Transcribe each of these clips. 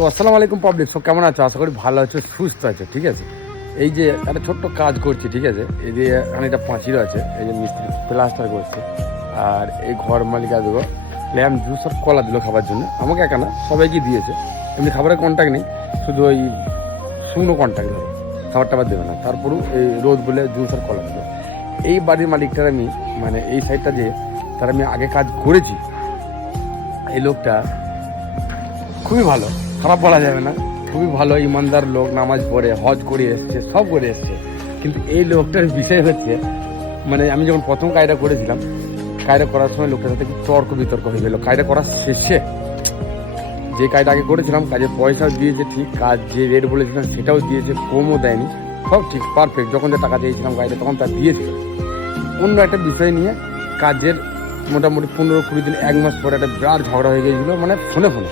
তো আসসালামু আলাইকুম পাবলিক, সব কেমন আছো? আশা করি ভালো আছো, সুস্থ আছো। ঠিক আছে, এই যে একটা ছোট্ট কাজ করছি, ঠিক আছে, এই যে একটা পাঁচিরও আছে, এই যে মিস্ত্রি প্লাস্টার করছে, আর এই ঘর মালিক আসবো ল্যাম্প জুস আর কলা দিল খাবার জন্য। আমাকে একা না, সবাইকে দিয়েছে। এমনি খাবারের কন্ট্যাক্ট নেই, শুধু ওই শুকনো কন্ট্যাক্ট দেবে, খাবার টাবার দেবে না। তারপরেও এই রোদ বলে জুস আর কলা দিল। এই বাড়ির মালিকটার আমি মানে এই সাইডটা যে তার আমি আগে কাজ করেছি, এই লোকটা খুবই ভালো, খারাপ বলা যাবে না, খুবই ভালো ইমানদার লোক, নামাজ পড়ে, হজ করে এসছে, সব করে এসছে। কিন্তু এই লোকটার বিষয় হচ্ছে, মানে আমি যখন প্রথম কাজটা করেছিলাম, কাজটা করার সময় লোকটার সাথে একটু তর্ক বিতর্ক হয়ে গেল। কাজটা করার শেষে যে কাজটা আগে করেছিলাম, কাজের পয়সাও দিয়েছে ঠিক, কাজ যে রেট বলেছিলাম সেটাও দিয়েছে, কমও দেয়নি, সব ঠিক পারফেক্ট। যখন যে টাকা দিয়েছিলাম কাজটা তখন তার দিয়েছিল। অন্য একটা বিষয় নিয়ে কাজের মোটামুটি 15-20 দিন, 1 মাস পরে একটা বিরাট ঝগড়া হয়ে গিয়েছিলো, মানে ফোনে ফোনে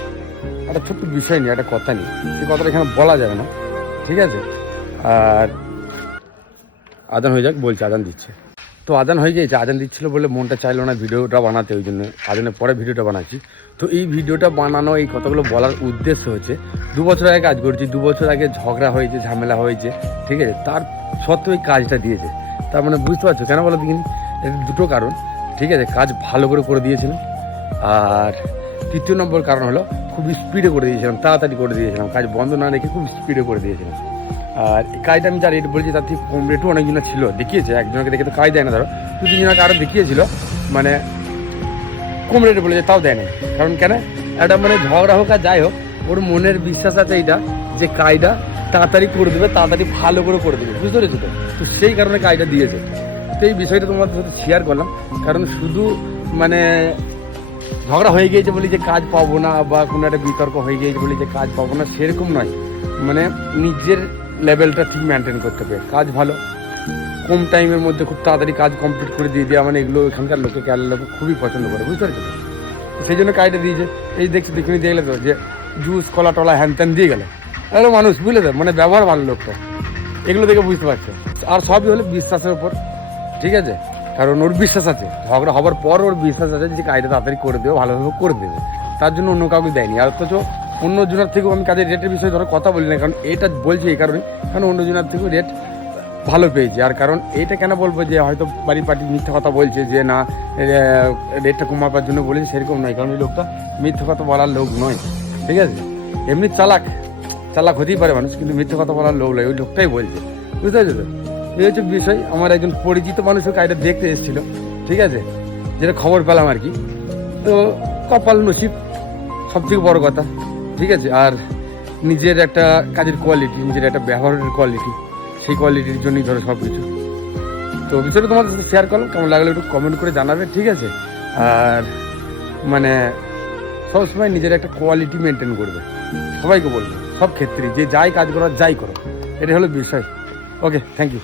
একটা ছোট্ট বিষয় নিয়ে, একটা কথা নিয়ে। সেই কথাটা এখানে বলা যাবে না, ঠিক আছে। আর আদান হয়ে যাক, বলছে আদান দিচ্ছে, তো আদান হয়ে গিয়েছে। আদান দিচ্ছিলো বলে মনটা চাইলো না ভিডিওটা বানাতে, ওই জন্য আদানের পরে ভিডিওটা বানাচ্ছি। তো এই ভিডিওটা বানানো, এই কথাগুলো বলার উদ্দেশ্য হচ্ছে, 2 বছর আগে কাজ করছি, 2 বছর আগে ঝগড়া হয়েছে, ঝামেলা হয়েছে, ঠিক আছে, তার সত্ত্বেও এই কাজটা দিয়েছে। তার মানে বুঝতে পারছো কেন বলো দেখিনি? এর দুটো কারণ, ঠিক আছে। কাজ ভালো করে দিয়েছিলাম, আর 3য় নম্বর কারণ হলো খুব স্পিডে করে দিয়েছিলাম, তাড়াতাড়ি করে দিয়েছিলাম, কাজ বন্ধ না রেখে খুব স্পিডে করে দিয়েছিলাম। আর এই কাজটা আমি যা রেট বলছি তার থেকে কম রেটও অনেকজনা ছিল, দেখিয়েছে। একজনকে দেখে তো কাজ দেয় না, ধরো 2-3 জনকে আরও দেখিয়েছিল, মানে কম রেটে বলেছে, তাও দেয় না। কারণ কেন? একটা মানে ঝগড়া হোক আর যাই হোক, ওর মনের বিশ্বাস আছে এইটা, যে কাজটা তাড়াতাড়ি করে দেবে, তাড়াতাড়ি ভালো করে দেবে, বুঝতে পেরেছো তো? তো সেই কারণে কাজটা দিয়েছে। তো এই বিষয়টা তোমাদের সাথে শেয়ার করলাম, কারণ শুধু মানে ঝগড়া হয়ে গিয়েছে বলি যে কাজ পাবো না, বা কোনো একটা বিতর্ক হয়ে গিয়েছে বলি যে কাজ পাবো না, সেরকম নয়। মানে নিজের লেভেলটা ঠিক মেনটেন করতে হবে। কাজ ভালো, কম টাইমের মধ্যে খুব তাড়াতাড়ি কাজ কমপ্লিট করে দিয়ে দেওয়া, মানে এগুলো এখানকার লোকে, কেরালার লোক খুবই পছন্দ করে, বুঝতে পারছো? সেই জন্য কাজটা দিয়েছে। এই দেখুন দেখলে তো যে জুস কলা টলা হ্যান ত্যান দিয়ে গেলে, এগুলো মানুষ বুঝলে তো, মানে ব্যবহার ভালো লোকটা, এগুলো দেখে বুঝতে পারছো। আর সবই হলো বিশ্বাসের উপর, ঠিক আছে। কারণ ওর বিশ্বাস আছে, ঝগড়া হবার পর ওর বিশ্বাস আছে যে কাজটা তাড়াতাড়ি করে দেবে, ভালোভাবে করে দেবে, তার জন্য অন্য কাউকে দেয়নি। আর অথচ অন্য জনের থেকেও আমি কাজের রেটের বিষয়ে ধরো কথা বলি না, কারণ এটা বলছি এই কারণে, কারণ অন্য জনের থেকেও রেট ভালো পেয়েছি। আর কারণ এইটা কেন বলবো যে হয়তো বাড়ির পার্টি মিথ্যা কথা বলছে, যে না রেটটা কমাবার জন্য বলেছে, সেরকম নয়। কারণ এই লোকটা মিথ্যা কথা বলার লোক নয়, ঠিক আছে। এমনি চালাক হতেই পারে মানুষ, কিন্তু মিথ্যা কথা বলার লোক নয়, ওই লোকটাই বলছে, বুঝতে পারছো তো? এই হচ্ছে বিষয়। আমার একজন পরিচিত মানুষও কাজটা দেখতে এসেছিলো, ঠিক আছে, যেটা খবর পেলাম আর কি। তো কপাল নসিব সবথেকে বড় কথা, ঠিক আছে। আর নিজের একটা কাজের কোয়ালিটি, নিজের একটা ব্যবহারের কোয়ালিটি, সেই কোয়ালিটির জন্যই ধরো সব কিছু। তো বিষয়টা তোমাদের সাথে শেয়ার করলাম, কেমন লাগলো একটু কমেন্ট করে জানাবে, ঠিক আছে। আর মানে সবসময় নিজের একটা কোয়ালিটি মেনটেন করবে, সবাইকে বলবো, সব ক্ষেত্রেই, যে যাই কাজ করো যাই করো, এটা হলো বিষয়। ওকে, থ্যাংক ইউ।